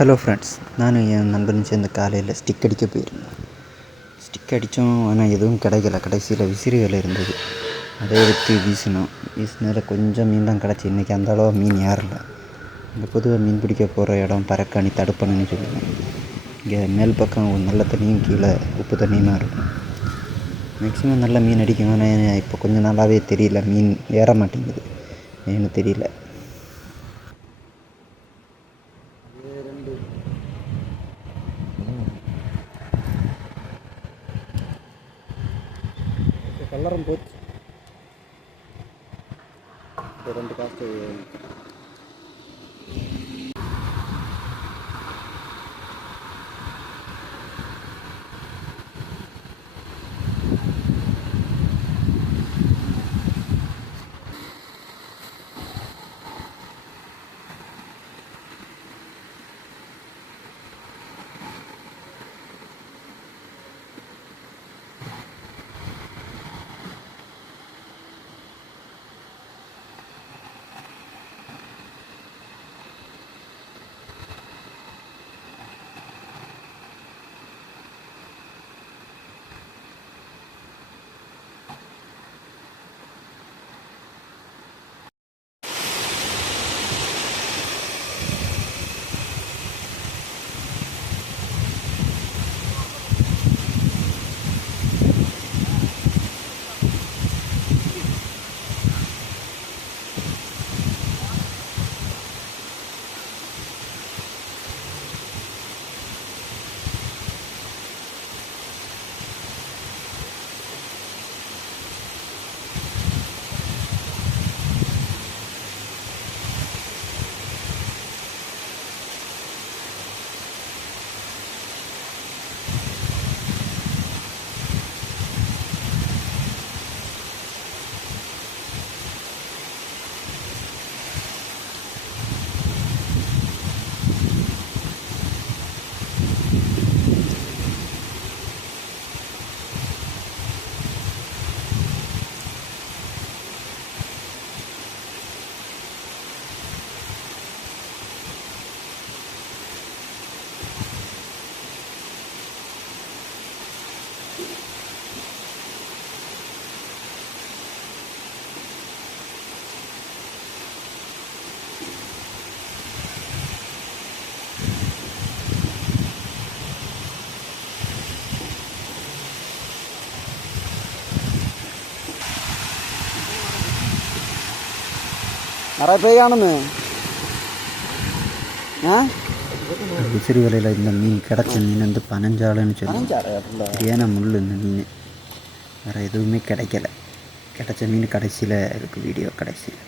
Hello friends, நானும் என் நண்பனும் சேர்ந்து காலையில் ஸ்டிக் அடிக்க போயிருந்தோம். ஸ்டிக் அடித்தோம், ஆனால் எதுவும் கிடைக்கல. கடைசியில் விசிறி வலை இருந்தது, அதை எடுத்து வீசினதில் கொஞ்சம் மீன் தான் கிடச்சி. இன்றைக்கி அந்த அளவு மீன் ஏறல. இங்கே பொதுவாக மீன் பிடிக்க போகிற இடம் பறக்காணி தடுப்பணுன்னு சொல்லுவாங்க. இங்கே மேல் பக்கம் நல்ல தண்ணியும் கீழே உப்பு தண்ணியுமா இருக்கும். மேக்ஸிமம் நல்ல மீன் அடிக்கும். ஆனால் இப்போ கொஞ்சம் நாளாகவே தெரியல, மீன் ஏற மாட்டேங்குது. ஏன்னு தெரியல. கல்லறம் போச்சு. ரெண்டு காஸ்ட் நிறைய பேர் காணுமே. விசிறி வலையில் இந்த மீன் கிடச்ச மீன் வந்து பனஞ்சாலைன்னு சொல்லி ஏன்னா முள் இந்த மீன் வேறு எதுவுமே கிடைக்கல. கிடச்ச மீன் கடைசியில் இருக்குது வீடியோ கடைசியில்.